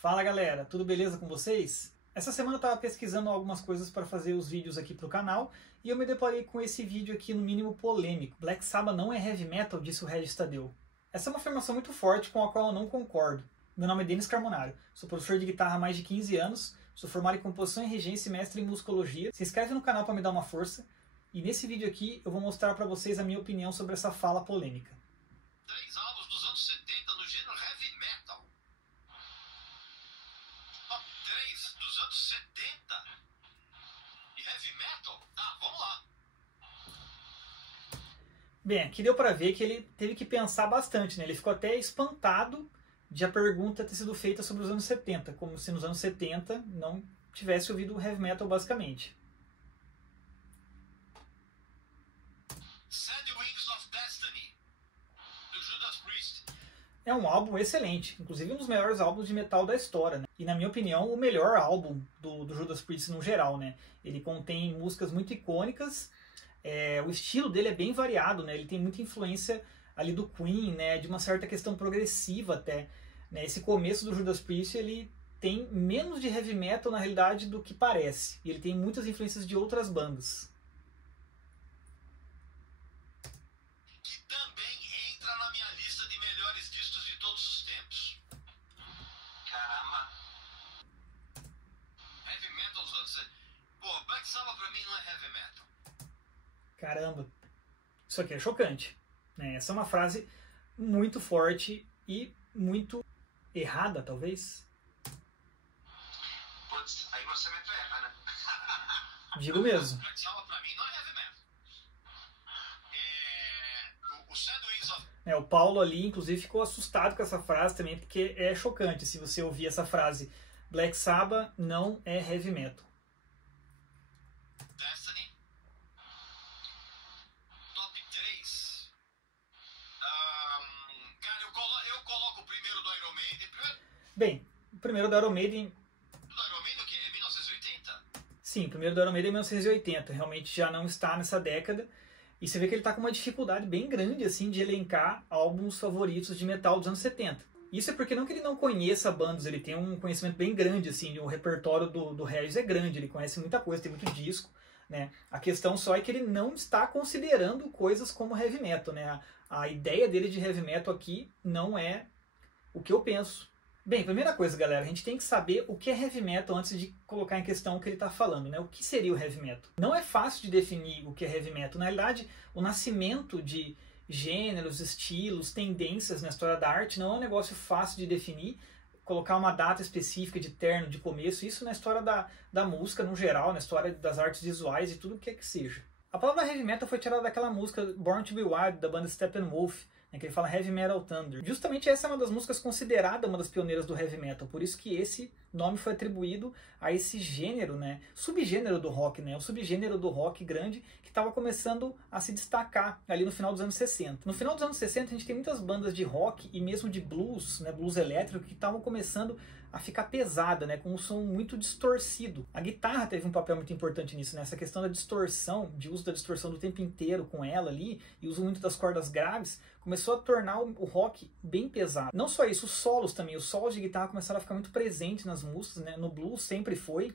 Fala galera, tudo beleza com vocês? Essa semana eu estava pesquisando algumas coisas para fazer os vídeos aqui para o canal e eu me deparei com esse vídeo aqui no mínimo polêmico. Black Sabbath não é heavy metal, disse o Regis Tadeu. Essa é uma afirmação muito forte com a qual eu não concordo. Meu nome é Denis Carmonaro, sou professor de guitarra há mais de 15 anos, sou formado em composição e regência e mestre em musicologia. Se inscreve no canal para me dar uma força e nesse vídeo aqui eu vou mostrar para vocês a minha opinião sobre essa fala polêmica. 3 álbuns dos anos 70 no gênero heavy metal. Top 3 dos anos 70 e heavy metal? Tá, vamos lá. Bem, aqui deu pra ver que ele teve que pensar bastante, né? Ele ficou até espantado de a pergunta ter sido feita sobre os anos 70, como se nos anos 70 não tivesse ouvido heavy metal basicamente. Sad Wings of Destiny, do Judas Priest. É um álbum excelente, inclusive um dos melhores álbuns de metal da história, né? E na minha opinião, o melhor álbum do Judas Priest no geral, né? Ele contém músicas muito icônicas, o estilo dele é bem variado, né? Ele tem muita influência ali do Queen, né? De uma certa questão progressiva até, né? Esse começo do Judas Priest, ele tem menos de heavy metal na realidade do que parece. E ele tem muitas influências de outras bandas. Que também entra na minha lista de melhores discos de todos os tempos. Caramba. Heavy metal dos anos 70. Pô, Black Sabbath pra mim não é heavy metal. Caramba, isso aqui é chocante, né? Essa é uma frase muito forte e muito errada, talvez. Putz, aí você me erra, né? Digo mesmo. Black Sabbath pra mim não é heavy metal. O Sad Wings of... O Paulo ali, inclusive, ficou assustado com essa frase também, porque é chocante se você ouvir essa frase. Black Sabbath não é heavy metal. Destiny. Top 3. Cara, eu coloco o primeiro do Iron Maiden. Bem, o primeiro do Iron Maiden... Do Iron Maiden, que é 1980? Sim, o primeiro do Iron Maiden é 1980. Realmente já não está nessa década. E você vê que ele está com uma dificuldade bem grande assim de elencar álbuns favoritos de metal dos anos 70. Isso é porque não que ele não conheça bandas, ele tem um conhecimento bem grande, assim, o repertório do Regis é grande, ele conhece muita coisa, tem muito disco, né? A questão só é que ele não está considerando coisas como heavy metal, né? A ideia dele de heavy metal aqui não é o que eu penso. Bem, primeira coisa, galera, a gente tem que saber o que é heavy metal antes de colocar em questão o que ele está falando, né? O que seria o heavy metal? Não é fácil de definir o que é heavy metal. Na realidade, o nascimento de gêneros, estilos, tendências na história da arte não é um negócio fácil de definir, colocar uma data específica de término, de começo, isso na história da música no geral, na história das artes visuais e tudo o que é que seja. A palavra heavy metal foi tirada daquela música Born to be Wild, da banda Steppenwolf, né, que ele fala Heavy Metal Thunder. Justamente essa é uma das músicas considerada uma das pioneiras do heavy metal, por isso que esse nome foi atribuído a esse gênero, né, subgênero do rock, né, o subgênero do rock grande que estava começando a se destacar ali no final dos anos 60. No final dos anos 60 a gente tem muitas bandas de rock e mesmo de blues, né, blues elétrico, que estavam começando a ficar pesada, né, com um som muito distorcido. A guitarra teve um papel muito importante nisso, né, essa questão da distorção, de uso da distorção do tempo inteiro com ela ali, e uso muito das cordas graves, começou a tornar o rock bem pesado. Não só isso, os solos também, os solos de guitarra começaram a ficar muito presentes nas músicas, né, no blues sempre foi,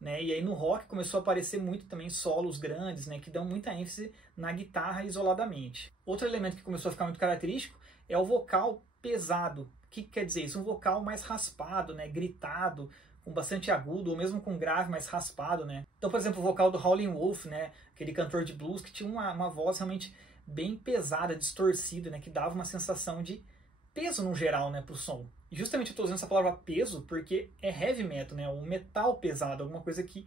né, e aí no rock começou a aparecer muito também solos grandes, né, que dão muita ênfase na guitarra isoladamente. Outro elemento que começou a ficar muito característico é o vocal pesado. O que quer dizer isso? Um vocal mais raspado, né, gritado, com bastante agudo, ou mesmo com grave mais raspado, né. Então, por exemplo, o vocal do Howlin' Wolf, né, aquele cantor de blues que tinha uma voz realmente bem pesada, distorcida, né, que dava uma sensação de peso no geral, né, pro som. E justamente eu estou usando essa palavra peso porque é heavy metal, né, um metal pesado, alguma coisa que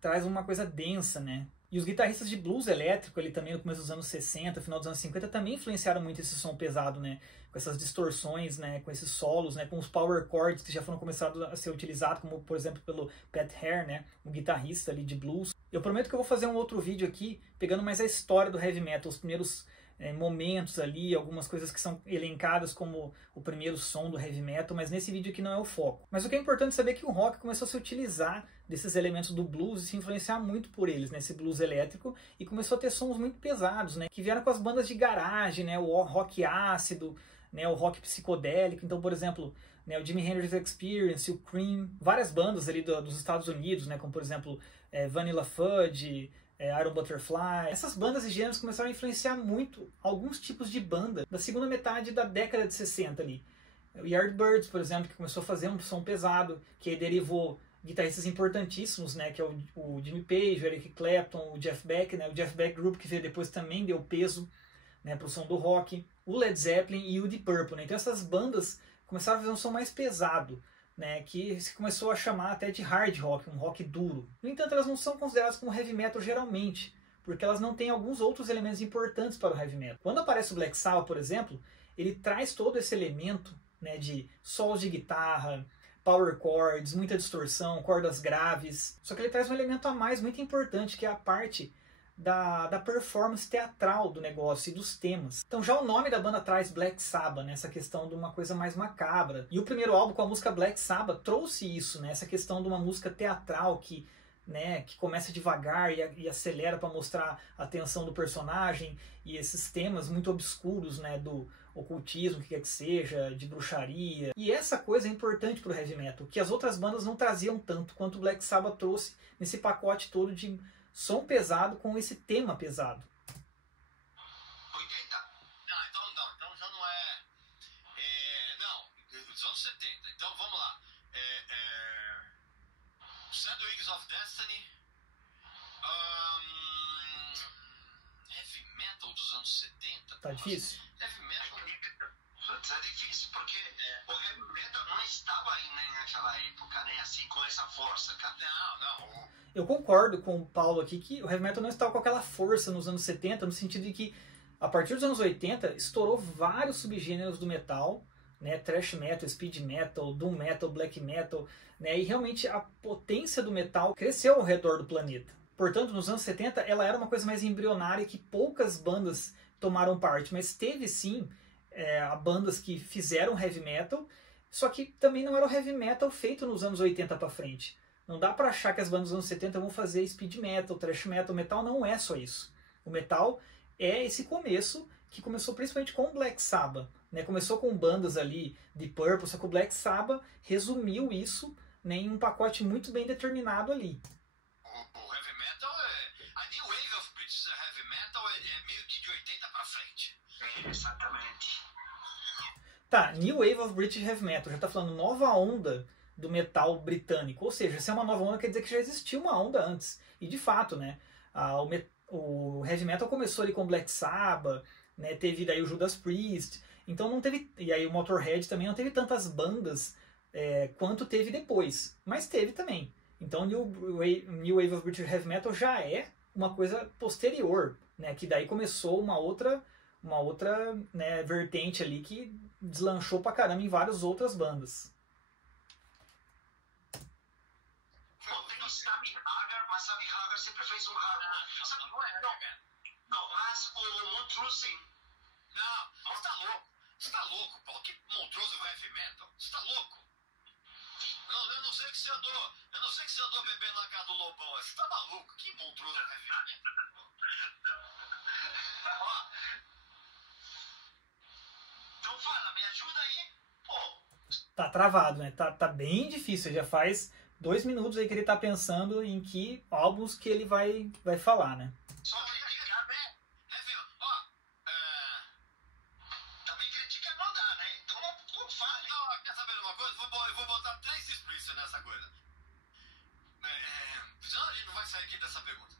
traz uma coisa densa, né. E os guitarristas de blues elétrico, ali também no começo dos anos 60, final dos anos 50, também influenciaram muito esse som pesado, né, com essas distorções, né, com esses solos, né, com os power chords que já foram começados a ser utilizados, como por exemplo pelo Pat Hare, né, um guitarrista ali de blues. Eu prometo que eu vou fazer um outro vídeo aqui, pegando mais a história do heavy metal, os primeiros momentos ali, algumas coisas que são elencadas como o primeiro som do heavy metal, mas nesse vídeo aqui não é o foco. Mas o que é importante saber é que o rock começou a se utilizar desses elementos do blues e se influenciar muito por eles, né, esse blues elétrico, e começou a ter sons muito pesados, né, que vieram com as bandas de garagem, né, o rock ácido, né, o rock psicodélico. Então, por exemplo, né, o Jimi Hendrix Experience, o Cream, várias bandas ali dos Estados Unidos, né, como por exemplo Vanilla Fudge, Iron Butterfly. Essas bandas e gêneros começaram a influenciar muito alguns tipos de banda da segunda metade da década de 60 ali. O Yardbirds, por exemplo, que começou a fazer um som pesado, que aí derivou guitarristas importantíssimos, né, que é o Jimmy Page, o Eric Clapton, o Jeff Beck, né, o Jeff Beck Group, que veio depois também deu peso, né, para o som do rock, o Led Zeppelin e o Deep Purple. Né? Então essas bandas começaram a fazer um som mais pesado, né, que se começou a chamar até de hard rock, um rock duro. No entanto, elas não são consideradas como heavy metal geralmente, porque elas não têm alguns outros elementos importantes para o heavy metal. Quando aparece o Black Sabbath, por exemplo, ele traz todo esse elemento, né, de solos de guitarra, power chords, muita distorção, cordas graves. Só que ele traz um elemento a mais muito importante, que é a parte da performance teatral do negócio e dos temas. Então já o nome da banda traz Black Sabbath, né, essa questão de uma coisa mais macabra. E o primeiro álbum com a música Black Sabbath trouxe isso, né, essa questão de uma música teatral que, né, que começa devagar e acelera para mostrar a tensão do personagem e esses temas muito obscuros, né, do ocultismo, o que quer que seja, de bruxaria. E essa coisa é importante para o heavy metal, que as outras bandas não traziam tanto quanto o Black Sabbath trouxe nesse pacote todo de som pesado com esse tema pesado. 80. Então já não é. Não, dos anos 70. Então vamos lá. Sad Wings of Destiny. Heavy metal dos anos 70. Tá difícil? Heavy metal. Tá difícil porque o heavy metal não estava aí, né, naquela época, né? Assim, com essa força, cara. Não. Eu concordo com o Paulo aqui que o heavy metal não estava com aquela força nos anos 70, no sentido de que a partir dos anos 80 estourou vários subgêneros do metal, né, thrash metal, speed metal, doom metal, black metal, né, e realmente a potência do metal cresceu ao redor do planeta. Portanto, nos anos 70 ela era uma coisa mais embrionária que poucas bandas tomaram parte, mas teve sim bandas que fizeram heavy metal, só que também não era o heavy metal feito nos anos 80 para frente. Não dá para achar que as bandas dos anos 70 vão fazer speed metal, thrash metal. O metal não é só isso. O metal é esse começo, que começou principalmente com o Black Sabbath. Né? Começou com bandas ali de Purple, só que o Black Sabbath resumiu isso, né, em um pacote muito bem determinado ali. O heavy metal a New Wave of British Heavy Metal é meio que de 80 para frente. Exatamente. Tá, New Wave of British Heavy Metal. Já tá falando nova onda do metal britânico. Ou seja, se é uma nova onda, quer dizer que já existiu uma onda antes. E de fato, né, o heavy metal começou ali com Black Sabbath, né, teve daí o Judas Priest, então não teve, e aí o Motorhead também não teve tantas bandas quanto teve depois, mas teve também. Então New Wave of British Heavy Metal já é uma coisa posterior, né, que daí começou uma outra né, vertente ali que deslanchou pra caramba em várias outras bandas. Mas Sammy Hagar sempre fez um hard rock. Não, mas o Montrose sim. Não, você tá louco. Você tá louco, Paulo. Que Montrose heavy metal? Você tá louco? Não, eu não sei que você andou. Eu não sei que você andou bebendo na casa do Lobão. Você tá maluco? Que Montrose heavy metal? Ó. Então fala, me ajuda aí. Pô. Tá travado, né? Tá bem difícil. Já faz 2 minutos aí que ele tá pensando em que álbuns que ele vai falar, né? Só criticar, né? Ó, também criticar não dá, né? Então não fale. Não, quer saber de uma coisa? Eu vou botar 3 explícitos nessa coisa. Senão a gente não vai sair aqui dessa pergunta.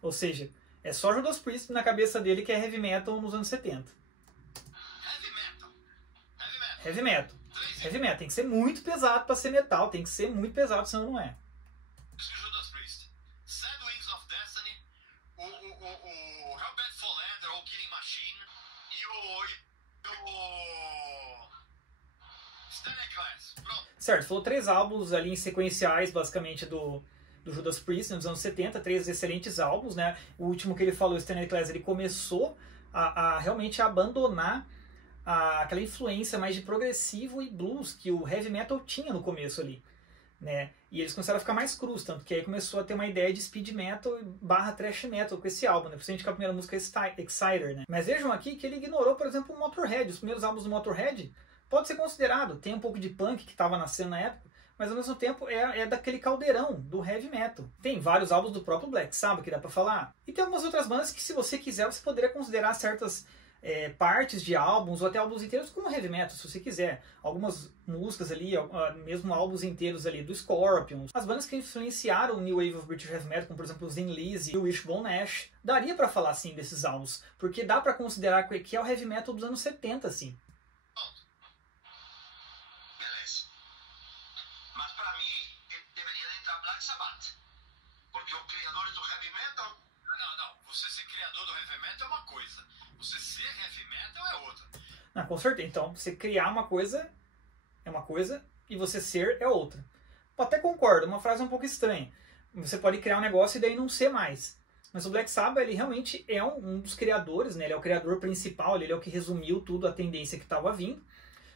Ou seja, é só Judas Priest na cabeça dele que é heavy metal nos anos 70. Heavy metal. Heavy metal tem que ser muito pesado para ser metal, tem que ser muito pesado, senão não é. Judas Priest, Sad Wings of Destiny, o Hellbent for Leather ou Killing Machine e o Stained Glass. Pronto. Certo, falou 3 álbuns ali em sequenciais, basicamente, do Judas Priest nos anos 70, 3 excelentes álbuns, né? O último que ele falou, Stained Glass, ele começou a realmente abandonar aquela influência mais de progressivo e blues que o heavy metal tinha no começo ali, né? E eles começaram a ficar mais crus, tanto que aí começou a ter uma ideia de speed metal / thrash metal com esse álbum, né? Principalmente com a primeira música Exciter, né? Mas vejam aqui que ele ignorou, por exemplo, o Motorhead. Os primeiros álbuns do Motorhead pode ser considerado, tem um pouco de punk que estava nascendo na época, mas ao mesmo tempo é daquele caldeirão do heavy metal. Tem vários álbuns do próprio Black Sabbath que dá pra falar. E tem algumas outras bandas que, se você quiser, você poderia considerar certas partes de álbuns ou até álbuns inteiros como heavy metal, se você quiser. Algumas músicas ali, mesmo álbuns inteiros ali do Scorpions. As bandas que influenciaram o New Wave of British Heavy Metal, como por exemplo o Thin Lizzy e o Wishbone Ash, daria pra falar sim desses álbuns, porque dá pra considerar que é o heavy metal dos anos 70, assim. Beleza. Mas para mim, deveria entrar Black Sabbath. Porque o criador do heavy metal... Não. Você ser criador do heavy metal é uma coisa. Você ser heavy metal é outra. Não, com certeza. Então, você criar uma coisa é uma coisa e você ser é outra. Eu até concordo, uma frase um pouco estranha. Você pode criar um negócio e daí não ser mais. Mas o Black Sabbath, ele realmente é um dos criadores, né? Ele é o criador principal, ele é o que resumiu tudo, a tendência que estava vindo.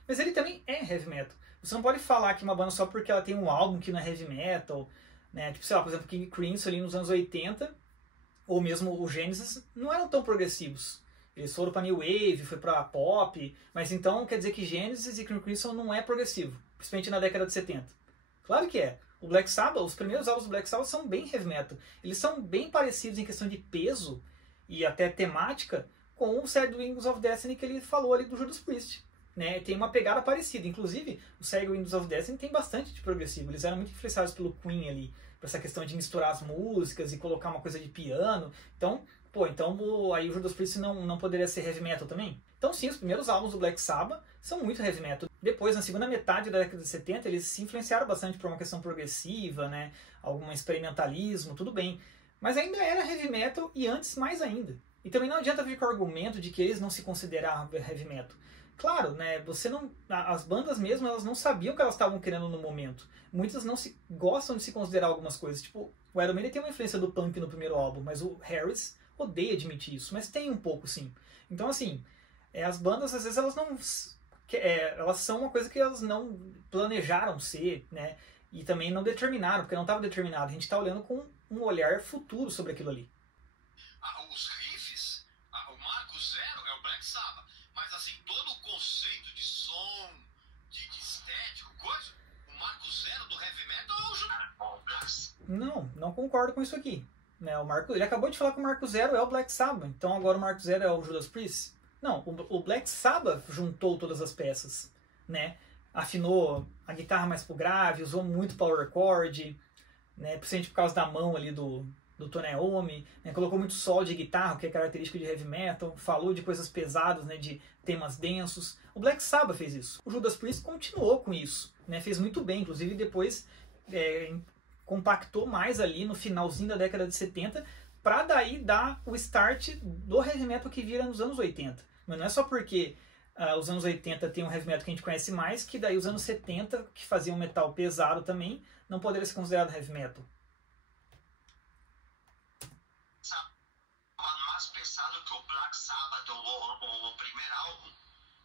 Mas ele também é heavy metal. Você não pode falar que uma banda só porque ela tem um álbum que não é heavy metal, né? Tipo, sei lá, por exemplo, King Crimson ali nos anos 80, ou mesmo o Genesis, não eram tão progressivos. Eles foram para New Wave, foi para pop, mas então quer dizer que Genesis e King Crimson não é progressivo, principalmente na década de 70. Claro que é. O Black Sabbath, os primeiros álbuns do Black Sabbath são bem heavy metal. Eles são bem parecidos em questão de peso e até temática com o Sad Wings of Destiny que ele falou ali do Judas Priest. Né? Tem uma pegada parecida. Inclusive, o Sad Wings of Destiny tem bastante de progressivo. Eles eram muito influenciados pelo Queen ali, por essa questão de misturar as músicas e colocar uma coisa de piano. Então aí o Judas Priest não poderia ser heavy metal também? Então sim, os primeiros álbuns do Black Sabbath são muito heavy metal. Depois, na segunda metade da década de 70, eles se influenciaram bastante por uma questão progressiva, né? Algum experimentalismo, tudo bem. Mas ainda era heavy metal e antes mais ainda. E também não adianta vir com o argumento de que eles não se consideravam heavy metal. Claro, né? As bandas mesmo, elas não sabiam o que elas estavam querendo no momento. Muitas não gostam de se considerar algumas coisas. Tipo, o Iron Maiden tem uma influência do punk no primeiro álbum, mas o Harris odeia admitir isso, mas tem um pouco sim. Então assim, as bandas às vezes elas não... elas são uma coisa que elas não planejaram ser, né? E também não determinaram, porque não estava determinado. A gente está olhando com um olhar futuro sobre aquilo ali. Os riffs, o marco zero é o Black Sabbath, mas assim, todo o conceito de som, de estético, coisa, o marco zero do heavy metal é o Judas. Não concordo com isso aqui. Né, ele acabou de falar que o marco zero é o Black Sabbath, então agora o marco zero é o Judas Priest? Não, o Black Sabbath juntou todas as peças, né? Afinou a guitarra mais pro grave, usou muito power chord, né? Principalmente por causa da mão ali do Tony Iommi, né? Colocou muito solo de guitarra, que é característico de heavy metal, falou de coisas pesadas, né? De temas densos. O Black Sabbath fez isso. O Judas Priest continuou com isso, né? Fez muito bem, inclusive depois compactou mais ali no finalzinho da década de 70 para daí dar o start do heavy metal que vira nos anos 80. Mas não é só porque os anos 80 tem um heavy metal que a gente conhece mais, que daí os anos 70, que faziam metal pesado também, não poderia ser considerado heavy metal. Mais pesado que o Black Sabbath, o primeiro álbum,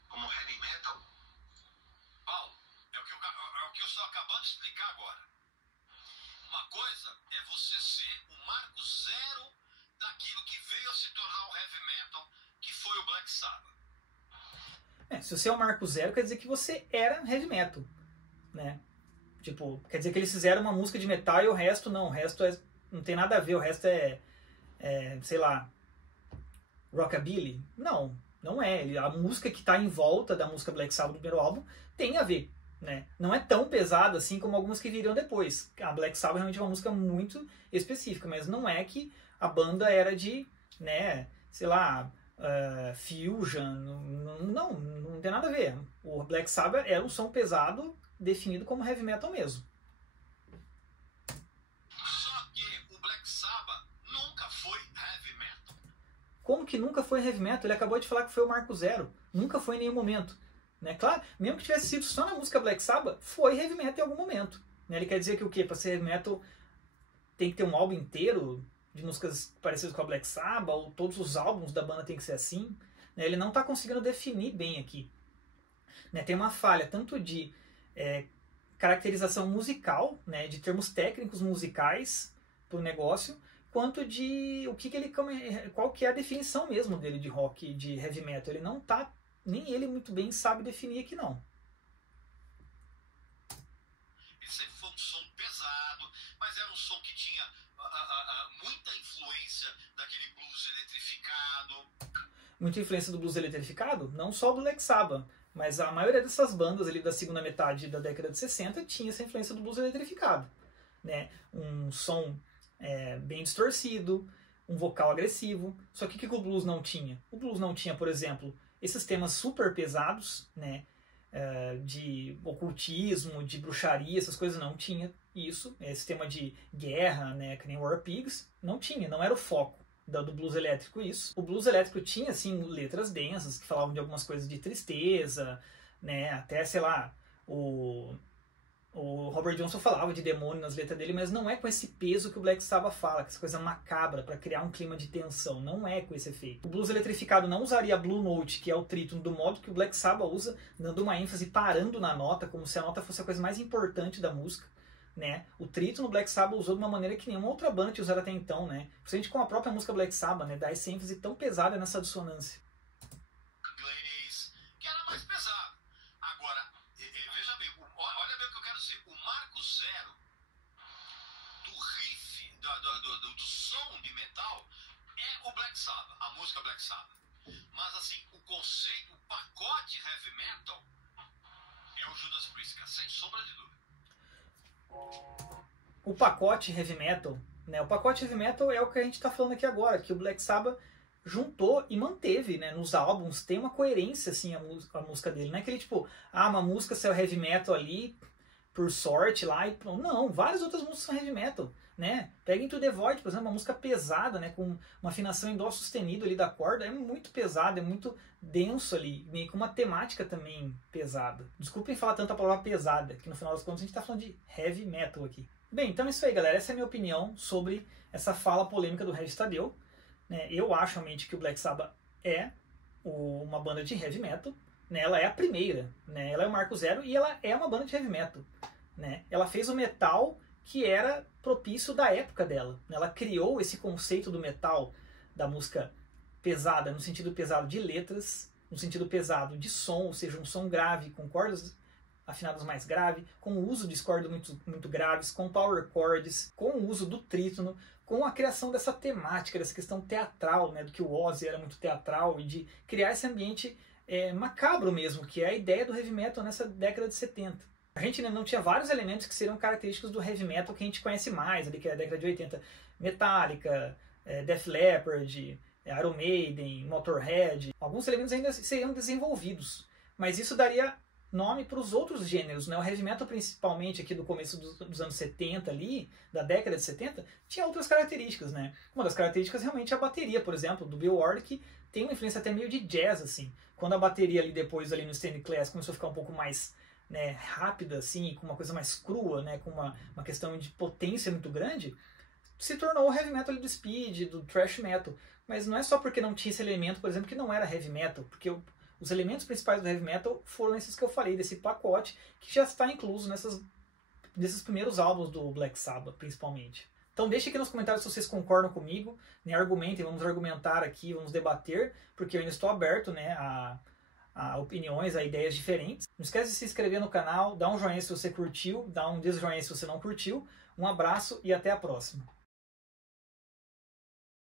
como heavy metal? Paulo, é o que eu estou acabando de explicar agora. Uma coisa é você ser o marco zero daquilo que veio a se tornar o heavy metal, que foi o Black Sabbath. Se você é o marco zero, quer dizer que você era heavy metal, né? Tipo, quer dizer que eles fizeram uma música de metal e o resto não. O resto não tem nada a ver, o resto sei lá, rockabilly. Não é. A música que está em volta da música Black Sabbath do primeiro álbum tem a ver. Né? Não é tão pesado assim como algumas que viriam depois. A Black Sabbath realmente é uma música muito específica, mas não é que a banda era de, né, sei lá, fusion. Não tem nada a ver. O Black Sabbath era um som pesado definido como heavy metal mesmo. Só que o Black Sabbath nunca foi heavy metal. Como que nunca foi heavy metal? Ele acabou de falar que foi o marco zero. Nunca foi em nenhum momento. Né? Claro, mesmo que tivesse sido só na música Black Sabbath, foi heavy metal em algum momento. Né? Ele quer dizer que o quê? Para ser heavy metal tem que ter um álbum inteiro de músicas parecidas com a Black Sabbath, ou todos os álbuns da banda tem que ser assim. Né? Ele não está conseguindo definir bem aqui. Né? Tem uma falha tanto de caracterização musical, né? De termos técnicos musicais para o negócio, quanto de qual que é a definição mesmo dele de rock, de heavy metal. Ele não está... Nem ele muito bem sabe definir aqui, não. som pesado, mas era um som que tinha muita influência daquele blues eletrificado. Muita influência do blues eletrificado? Não só do Black Sabbath, mas a maioria dessas bandas ali da segunda metade da década de 60 tinha essa influência do blues eletrificado, né? Um som bem distorcido, um vocal agressivo. Só que o que o blues não tinha? O blues não tinha, por exemplo, esses temas super pesados, né? De ocultismo, de bruxaria, essas coisas não tinha isso. Esse tema de guerra, né? Que nem War Pigs, não tinha, não era o foco do blues elétrico isso. O blues elétrico tinha, assim, letras densas, que falavam de algumas coisas de tristeza, né? Até, sei lá, o Robert Johnson falava de demônio nas letras dele, mas não é com esse peso que o Black Sabbath fala, com essa coisa macabra para criar um clima de tensão, não é com esse efeito. O blues eletrificado não usaria a Blue Note, que é o trítono, do modo que o Black Sabbath usa, dando uma ênfase parando na nota, como se a nota fosse a coisa mais importante da música, né? O trítono Black Sabbath usou de uma maneira que nenhuma outra banda tinha usado até então, né? Principalmente com a própria música Black Sabbath, né? Dá essa ênfase tão pesada nessa dissonância. Que era mais pesado. Agora, veja bem, olha bem o que eu quero dizer. O marco zero do riff, do som de metal, é o Black Sabbath, a música Black Sabbath. Mas assim, o conceito, o pacote heavy metal é o Judas Priest, sem sombra de dúvida. O pacote heavy metal, né? O pacote heavy metal é o que a gente está falando aqui agora, que o Black Sabbath juntou e manteve, né? Nos álbuns tem uma coerência assim a música dele, não é aquele tipo, uma música saiu heavy metal ali por sorte lá e pronto. Não, várias outras músicas são heavy metal, né? Pega Into the Void, por exemplo, uma música pesada, né? Com uma afinação em dó sustenido ali da corda, é muito pesado, é muito denso ali, meio com uma temática também pesada. Desculpem falar tanto a palavra pesada, que no final das contas a gente está falando de heavy metal aqui. Bem, então é isso aí, galera. Essa é a minha opinião sobre essa fala polêmica do Regis Tadeu. Eu acho realmente que o Black Sabbath é uma banda de heavy metal. Né? Ela é a primeira, né? Ela é o marco zero e ela é uma banda de heavy metal. Né? Ela fez o metal que era propício da época dela. Né? Ela criou esse conceito do metal, da música pesada, no sentido pesado de letras, no sentido pesado de som, ou seja, um som grave, com cordas afinadas mais grave, com o uso de cordas muito graves, com power chords, com o uso do trítono, com a criação dessa temática, dessa questão teatral, né, do que o Ozzy era muito teatral, e de criar esse ambiente macabro mesmo, que é a ideia do heavy metal nessa década de 70. A gente não tinha vários elementos que seriam característicos do heavy metal que a gente conhece mais, ali, que é a década de 80. Metallica, Def Leppard, Iron Maiden, Motorhead. Alguns elementos ainda seriam desenvolvidos, mas isso daria nome para os outros gêneros, né? O heavy metal, principalmente aqui do começo dos anos 70 ali, da década de 70, tinha outras características, né? Uma das características realmente é a bateria, por exemplo, do Bill Ward, que tem uma influência até meio de jazz, assim. Quando a bateria ali depois ali no Stained Class começou a ficar um pouco mais, né, rápida, assim, com uma coisa mais crua, né, com uma questão de potência muito grande, se tornou o heavy metal do speed, do thrash metal. Mas não é só porque não tinha esse elemento, por exemplo, que não era heavy metal, porque os elementos principais do heavy metal foram esses que eu falei, desse pacote, que já está incluso nesses primeiros álbuns do Black Sabbath, principalmente. Então deixe aqui nos comentários se vocês concordam comigo, né, argumentem, vamos argumentar aqui, vamos debater, porque eu ainda estou aberto, né, a opiniões, a ideias diferentes. Não esquece de se inscrever no canal, dá um joinha se você curtiu, dá um desjoinha se você não curtiu. Um abraço e até a próxima.